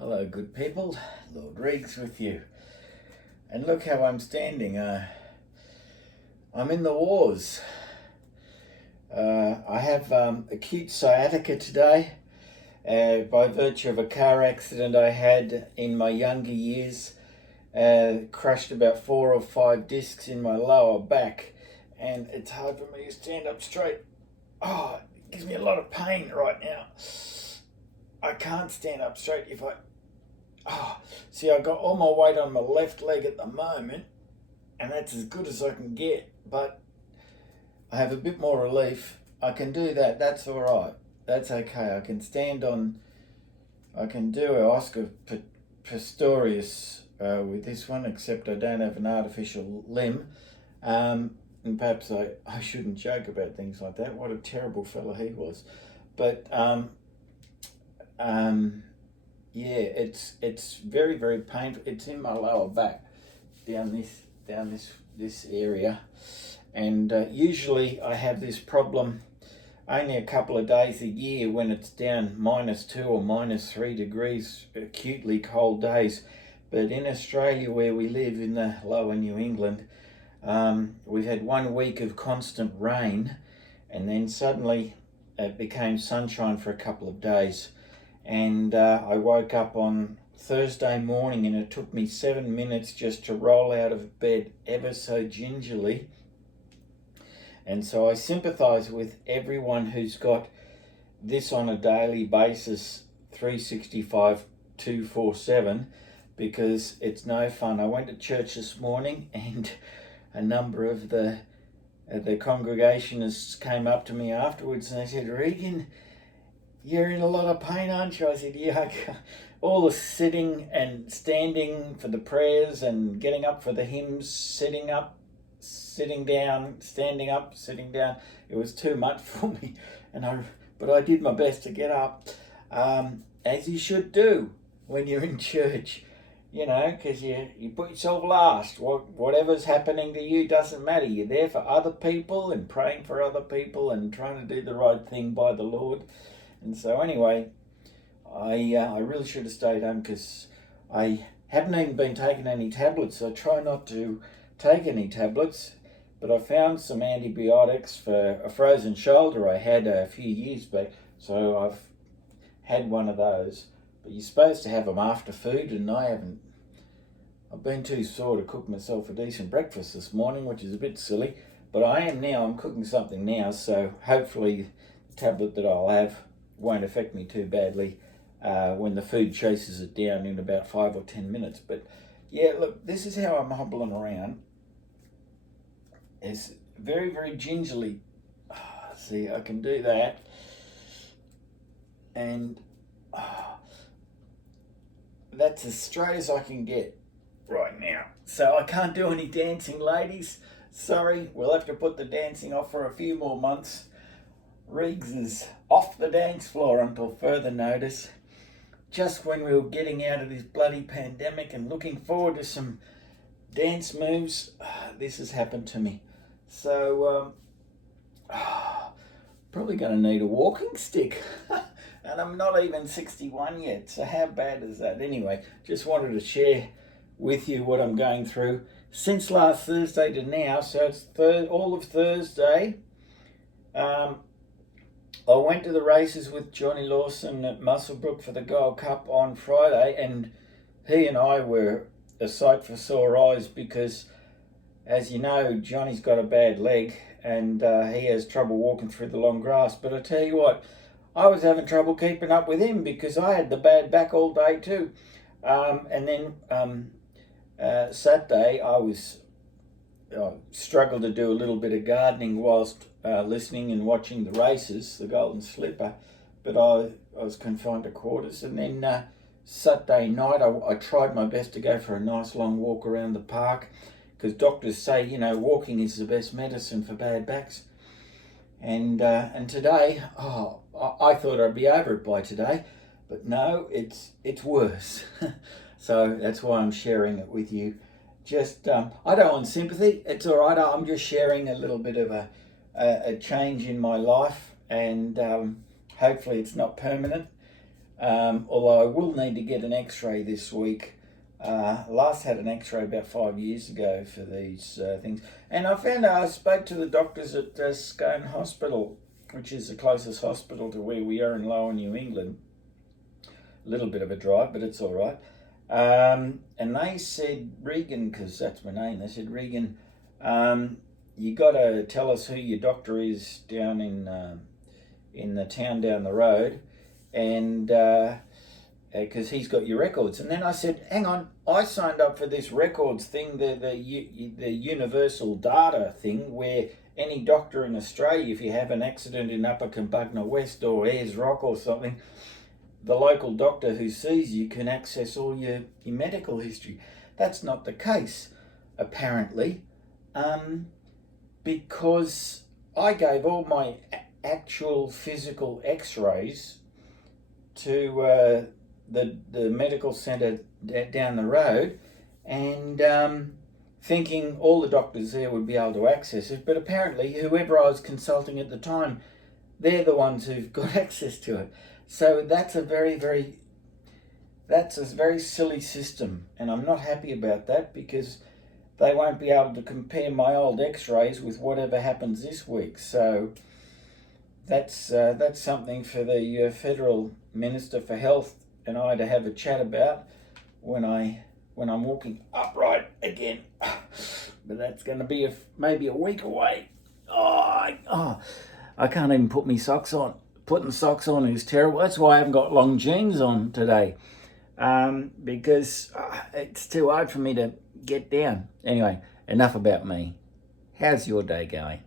Hello, good people. Lord Reags with you. And look how I'm standing. I'm in the wars. I have acute sciatica today by virtue of a car accident I had in my younger years. Crushed about 4 or 5 discs in my lower back, and it's hard for me to stand up straight. Oh, it gives me a lot of pain right now. I can't stand up straight if I... see, I've got all my weight on my left leg at the moment, and that's as good as I can get, but I have a bit more relief. I can do that, that's all right. That's okay. I can stand on, I can do a Oscar Pistorius with this one, except I don't have an artificial limb. And perhaps I shouldn't joke about things like that. What a terrible fella he was. But yeah, it's very, very painful. It's in my lower back, down this area, and usually I have this problem only a couple of days a year when it's down -2 or -3 degrees, acutely cold days. But in Australia, where we live in the lower New England, we've had 1 week of constant rain, and then suddenly it became sunshine for a couple of days. And I woke up on Thursday morning, and it took me 7 minutes just to roll out of bed ever so gingerly. And so I sympathise with everyone who's got this on a daily basis, 365, 247, because it's no fun. I went to church this morning, and a number of the congregationists came up to me afterwards, and they said, "Regan, you're in a lot of pain, aren't you?" I said, "Yeah." All the sitting and standing for the prayers and getting up for the hymns, sitting up, sitting down, standing up, sitting down. It was too much for me, but I did my best to get up, as you should do when you're in church, because you put yourself last. Whatever's happening to you doesn't matter. You're there for other people and praying for other people and trying to do the right thing by the Lord. And so anyway, I really should have stayed home, because I haven't even been taking any tablets. So I try not to take any tablets, but I found some antibiotics for a frozen shoulder I had a few years back, so I've had one of those. But you're supposed to have them after food, and I haven't. I've been too sore to cook myself a decent breakfast this morning, which is a bit silly, but I am now. I'm cooking something now, so hopefully the tablet that I'll have won't affect me too badly when the food chases it down in about 5 or 10 minutes. But yeah, look, this is how I'm hobbling around. It's very, very gingerly. See, I can do that. And that's as straight as I can get right now. So I can't do any dancing, ladies. Sorry, we'll have to put the dancing off for a few more months. Reags is off the dance floor until further notice. Just when we were getting out of this bloody pandemic and looking forward to some dance moves, this has happened to me. So, probably going to need a walking stick. And I'm not even 61 yet, so how bad is that? Anyway, just wanted to share with you what I'm going through since last Thursday to now. So it's all of Thursday. I went to the races with Johnny Lawson at Muswellbrook for the Gold Cup on Friday, and he and I were a sight for sore eyes because, as you know, Johnny's got a bad leg, and he has trouble walking through the long grass. But I tell you what, I was having trouble keeping up with him because I had the bad back all day too. And then Saturday I struggled to do a little bit of gardening whilst listening and watching the races, the Golden Slipper, but I was confined to quarters. And then Saturday night I tried my best to go for a nice long walk around the park, because doctors say, walking is the best medicine for bad backs. And today, I thought I'd be over it by today, but no, it's worse. So that's why I'm sharing it with you. Just I don't want sympathy. It's all right. I'm just sharing a little bit of a change in my life, and hopefully it's not permanent. although I will need to get an x-ray this week. Last had an x-ray about 5 years ago for these things. And I found out, I spoke to the doctors at Scone Hospital, which is the closest hospital to where we are in Lower New England. A little bit of a drive, but it's all right. And they said, Regan, because that's my name, they said, Regan, you got to tell us who your doctor is down in the town down the road, and because he's got your records. And then I said, hang on, I signed up for this records thing, the universal data thing, where any doctor in Australia, if you have an accident in Upper Kambugna West or Ayers Rock or something, the local doctor who sees you can access all your medical history. That's not the case, apparently, because I gave all my actual physical x-rays to the medical centre down the road, and thinking all the doctors there would be able to access it, but apparently whoever I was consulting at the time, they're the ones who've got access to it. So that's a very silly system, and I'm not happy about that, because they won't be able to compare my old x-rays with whatever happens this week. So that's something for the Federal Minister for Health and I to have a chat about when I'm walking upright again. But that's going to be maybe a week away. I can't even put my socks on. Putting socks on is terrible. That's why I haven't got long jeans on today, because it's too hard for me to get down. Anyway, enough about me. How's your day going?